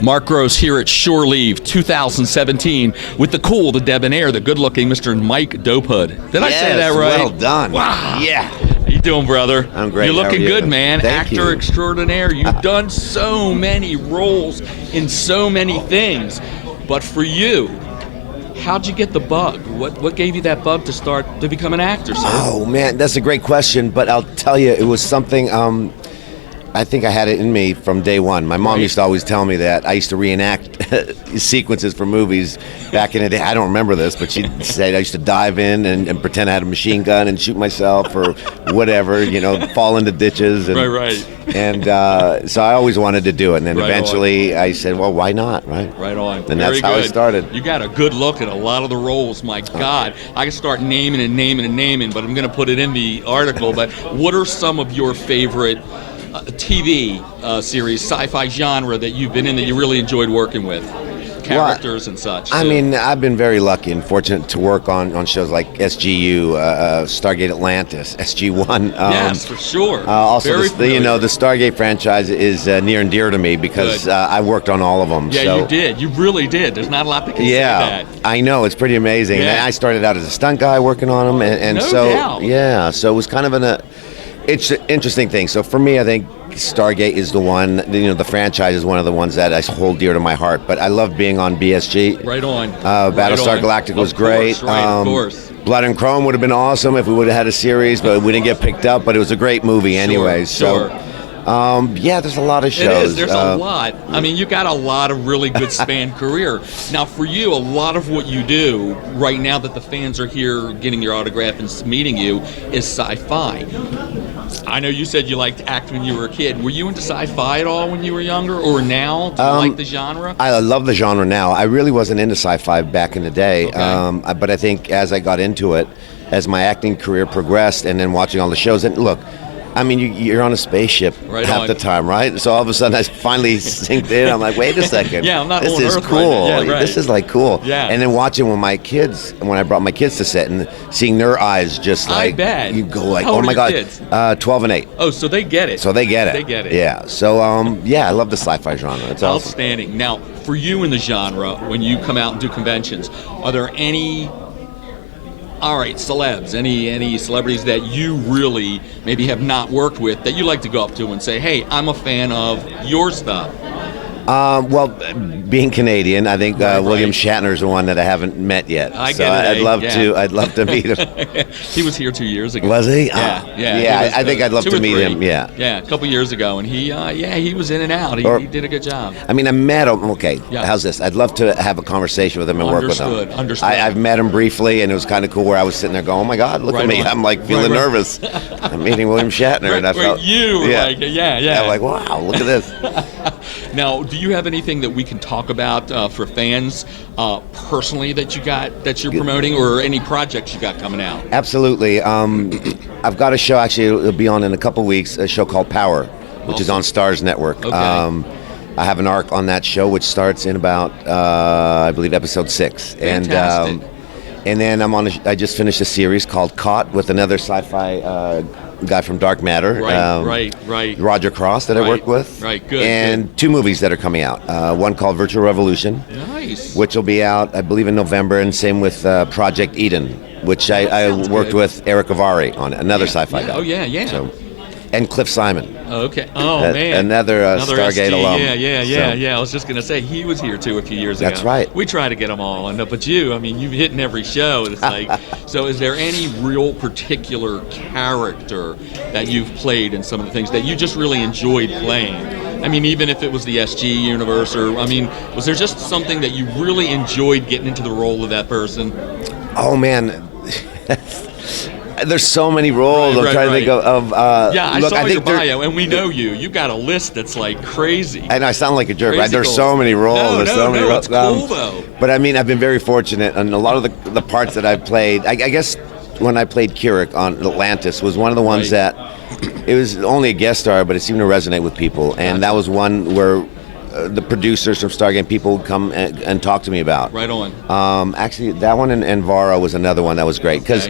Mark Gross here at Shore Leave 2017 with the cool, the debonair, the good-looking Mr. Mike Dopud. Did I say that right? Well done. Wow. Yeah. How you doing, brother? I'm great. You're looking good, man. Thank Actor you. extraordinaire. You've done so many roles in so many things. But for you, how'd you get the bug? What gave you that bug to start to become an actor, sir? Oh, man, that's a great question. But I'll tell you, it was something... I think I had it in me from day one. My mom used to always tell me that. I used to reenact sequences for movies back in the day. I don't remember this, but she said I used to dive in and pretend I had a machine gun and shoot myself or whatever, fall into ditches. And, Right. And so I always wanted to do it. And then eventually I said, well, why not, right? Right on. And that's how I started. You got a good look at a lot of the roles. My God. I can start naming, but I'm going to put it in the article. But what are some of your favorite TV series, sci-fi genre that you've been in that you really enjoyed working with? Characters and such. I mean, I've been very lucky and fortunate to work on shows like SGU, Stargate Atlantis, SG-1. Yes, for sure. Also, very the Stargate franchise is near and dear to me because I worked on all of them. Yeah, so. You did. You really did. There's not a lot that can say that. I know. It's pretty amazing. Yeah. And I started out as a stunt guy working on them. And No so, doubt. yeah, so it was kind of it's an interesting thing. So for me, I think Stargate is the one, the franchise is one of the ones that I hold dear to my heart. But I love being on BSG. Right on. Battlestar Galactica was great. Of course. Blood and Chrome would have been awesome if we would have had a series, but we didn't get picked up. But it was a great movie anyway. Sure. There's a lot of shows. It is. There's a lot. I mean, you got a lot of really good span career. Now, for you, a lot of what you do right now that the fans are here getting your autograph and meeting you is sci-fi. I know you said you liked to act when you were a kid. Were you into sci-fi at all when you were younger, or now? Do you like the genre? I love the genre now. I really wasn't into sci-fi back in the day, Okay. but I think as I got into it, as my acting career progressed, and then watching all the shows, and look, I mean, you're on a spaceship half the time, right? So all of a sudden, I finally synced in. I'm like, wait a second. Yeah, I'm not this on is Earth cool. right now. Yeah, right. This is like cool. Yeah. And then watching when I brought my kids to set and seeing their eyes just like, I bet. you go like, How old oh my are God, your kids? 12 and 8. Oh, so they get it. So they get it. They get it. Yeah. So I love the sci-fi genre. It's awesome. Outstanding. Now, for you in the genre, when you come out and do conventions, are there any celebs, any celebrities that you really maybe have not worked with that you like to go up to and say, hey, I'm a fan of your stuff? Well, being Canadian, I think William Shatner is the one that I haven't met yet. I'd love to meet him. He was here 2 years ago. Was he? Yeah. I think I'd love to meet him. Yeah. Yeah, a couple years ago, and he was in and out. He did a good job. I mean, I met him. Okay, Yeah. How's this? I'd love to have a conversation with him and work with him. Understood. I've met him briefly, and it was kind of cool where I was sitting there going, "Oh my God, look at me!" I'm like feeling nervous. I'm meeting William Shatner, and I felt like, yeah. I'm like, wow, look at this. Now, do you have anything that we can talk about for fans personally that you're promoting, or any projects you got coming out? Absolutely. I've got a show, actually, it'll be on in a couple weeks, a show called Power, which is on Starz Network. Okay. I have an arc on that show, which starts in about, I believe, episode 6. Fantastic. And then I just finished a series called Caught with another sci-fi guy from Dark Matter. Right. Roger Cross that I work with. Right, good. And 2 movies that are coming out. One called Virtual Revolution. Nice. Which will be out, I believe, in November, and same with Project Eden, which I worked with Eric Avari on, another sci-fi guy. Oh, yeah. So, and Cliff Simon. Okay. Oh, man. Another Stargate SG, alum. Yeah. I was just going to say, he was here, too, a few years ago. That's right. We try to get them all. But you've hit every show. It's like, so is there any real particular character that you've played in some of the things that you just really enjoyed playing? I mean, even if it was the SG universe, was there just something that you really enjoyed getting into the role of that person? Oh, man. There's so many roles. I'm trying to think of. I saw your bio, and we know you. You got a list that's like crazy. And I sound like a jerk, right? There's Goals. so many roles. No, it's cool though. But I mean, I've been very fortunate, and a lot of the parts that I've played. I guess when I played Kirik on Atlantis was one of the ones that it was only a guest star, but it seemed to resonate with people, and that was one where the producers from Stargate people would come and talk to me about. Right on. Actually, that one and Vara was another one that was great because.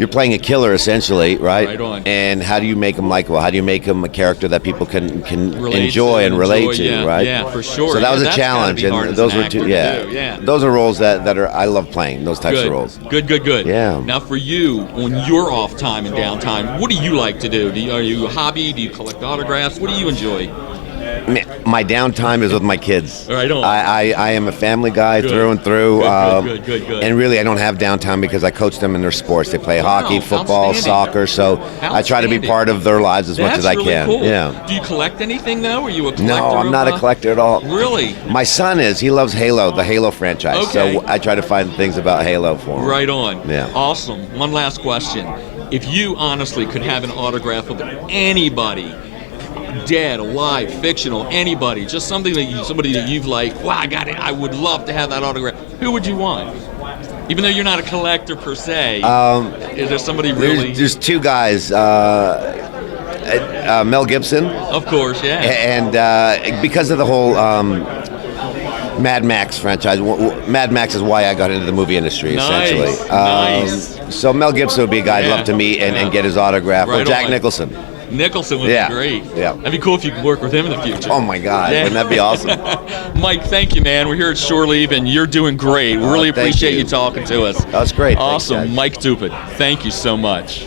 you're playing a killer essentially, right? Right on. And how do you make him likable? How do you make him a character that people can Relate enjoy to and relate to, yeah, right? Yeah, for sure. So that was a that's gotta challenge, be hard and as those an were actor two. to Yeah. do, yeah. Those are roles that are I love playing those types of roles. Good. Yeah. Now, for you, on your off time and downtime, what do you like to do? Are you a hobby? Do you collect autographs? What do you enjoy? My downtime is with my kids. Right on. I am a family guy through and through. Good. And really, I don't have downtime because I coach them in their sports. They play hockey, football, soccer. So I try to be part of their lives as much as I really can. Cool. Yeah. Do you collect anything though? Are you a collector? No, I'm not a collector at all. Really? My son is. He loves Halo, the Halo franchise. Okay. So I try to find things about Halo for him. Right on. Yeah. Awesome. One last question. If you honestly could have an autograph of anybody, dead, alive, fictional, anybody, just somebody that you've like, wow, I got it. I would love to have that autograph. Who would you want? Even though you're not a collector per se, is there somebody really? There's two guys. Mel Gibson. Of course, yeah. And because of the whole Mad Max franchise, Mad Max is why I got into the movie industry, essentially. Nice. So Mel Gibson would be a guy I'd love to meet and get his autograph. Right or Jack on. Nicholson. Nicholson would be great. Yeah. That'd be cool if you could work with him in the future. Oh my God, wouldn't that be awesome? Mike, thank you, man. We're here at Shore Leave, and you're doing great. We really appreciate you talking to us. That was great. Awesome. Thanks, guys. Mike Dopud, thank you so much.